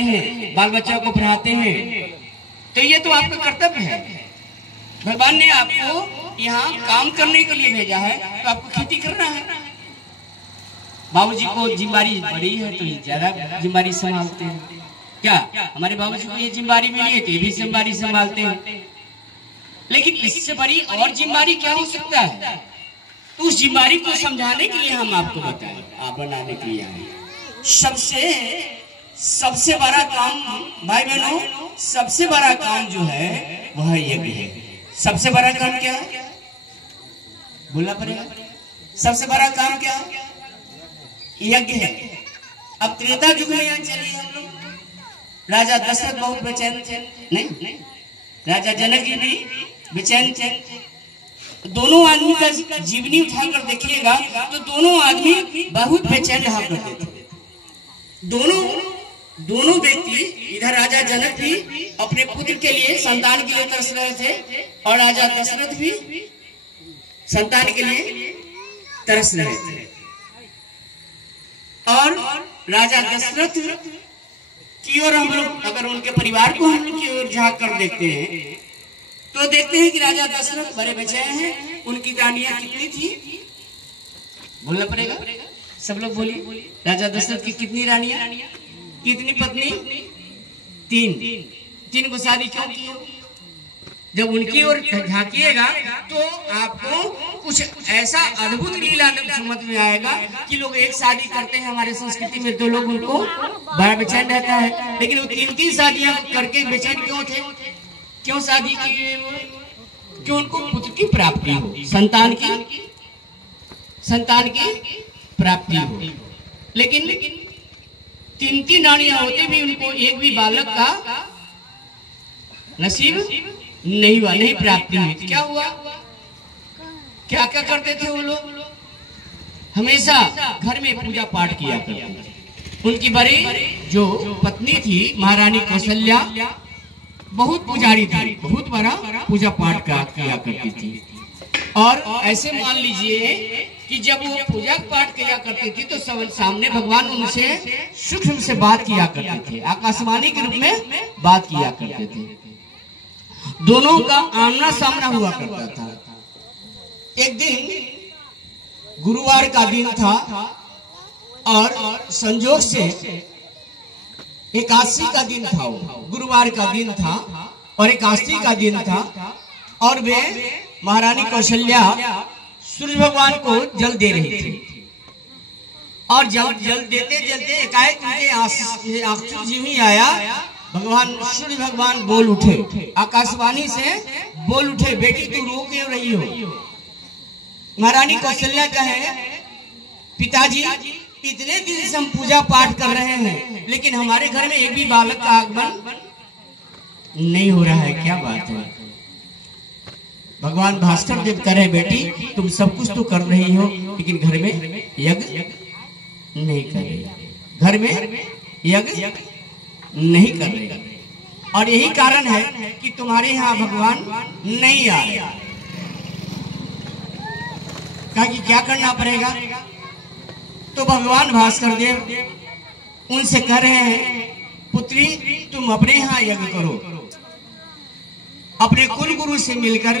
हैं, बाल बच्चों को पढ़ाते हैं, तो ये तो आपका कर्तव्य है। भगवान ने आपको यहाँ काम करने के लिए भेजा है, तो आपको खेती करना है। बाबूजी को जिम्मेदारी बड़ी है तो ज्यादा जिम्मेदारी संभालते हैं। क्या हमारे बाबूजी को ये जिम्मेदारी मिली है तो ये भी जिम्मेदारी संभालते हैं। लेकिन इससे बड़ी और जिम्मेदारी क्या हो सकता है? तो उस जिम्मेदारी को समझाने के लिए हम आपको बताएं, आप बनाने के लिए आए। सबसे बड़ा काम भाई बहनों, सबसे बड़ा काम जो है वह यज्ञ है। सबसे बड़ा काम क्या है? बोलना पड़ेगा। सबसे बड़ा काम क्या है? यज्ञ है। अब त्रेता युग में यहाँ चलिए हम लोग। राजा दशरथ बहुत बेचैन थे, नहीं राजा जनक जी भी बेचैन थे। दोनों आदमी का जीवनी उठाकर देखिएगा तो दोनों आदमी बहुत बेचैन रहा करते थे। दोनों व्यक्ति, इधर राजा जनक भी अपने पुत्र के लिए, संतान के लिए तरस रहे थे और राजा दशरथ भी संतान के लिए तरस रहे थे। और राजा दशरथ की ओर हम लोग अगर उनके परिवार को हम लोग की ओर झांक कर देखते हैं तो देखते हैं कि राजा दशरथ बड़े बेचैन हैं। उनकी रानियां कितनी थी? बोलना पड़ेगा, सब लोग बोलिए। राजा दशरथ की कितनी रानियां, कितनी पत्नी? तीन को शादी क्यों की? जब उनकी ओर झांकिएगा तो आपको कुछ ऐसा अद्भुत लीला समझ में आएगा कि लोग एक शादी करते हैं हमारे संस्कृति में तो लोग उनको बड़ा बेचैन रहता है। लेकिन वो तीन शादियां करके बेचैन क्यों थे? क्यों शादी की? क्यों? उनको पुत्र की प्राप्ति हो, संतान की प्राप्ति हो। लेकिन तीन रानियां होते भी उनको एक भी बालक का नसीब नहीं हुआ, नहीं प्राप्ति हुई। क्या हुआ? क्या क्या करते थे वो लोग? हमेशा घर में पूजा पाठ किया करते थे। उनकी बड़ी जो पत्नी थी महारानी कौशल्या बहुत पुजारी थी, बहुत बड़ा पूजा पाठ किया करती थी। और ऐसे मान लीजिए कि जब वो पूजा पाठ किया करती थी तो सामने भगवान उनसे सूक्ष्म से बात किया करते थे, आकाशवाणी के रूप में बात किया करते थे। दोनों का आमना सामना हुआ करता था। एक दिन गुरुवार का दिन था और संजोग से एकादशी का दिन था। गुरुवार का दिन था और एकादशी का दिन था और वे महारानी कौशल्या सूर्य भगवान को जल दे रही थी। और जल देते एकाएक उनके आंसू जी ही आया। भगवान सूर्य भगवान बोल उठे, आकाशवाणी से बोल उठे, बेटी तू रो क्यों रही हो? महारानी कौशल्या कहे, पिताजी इतने दिन से हम पूजा पाठ कर रहे हैं लेकिन हमारे घर में एक भी बालक का आगमन नहीं हो रहा है, क्या बात है? भगवान भास्कर देव कह रहे, बेटी तुम सब कुछ तो कर रही हो लेकिन घर में यज्ञ नहीं कर रही, घर में यज्ञ नहीं कर रही। और यही कारण है कि तुम्हारे यहाँ भगवान नहीं आ रहे। कहा कि क्या करना पड़ेगा? तो भगवान भास्कर देव उनसे कह रहे हैं, पुत्री तुम अपने यहाँ यज्ञ करो, अपने कुल गुरु से मिलकर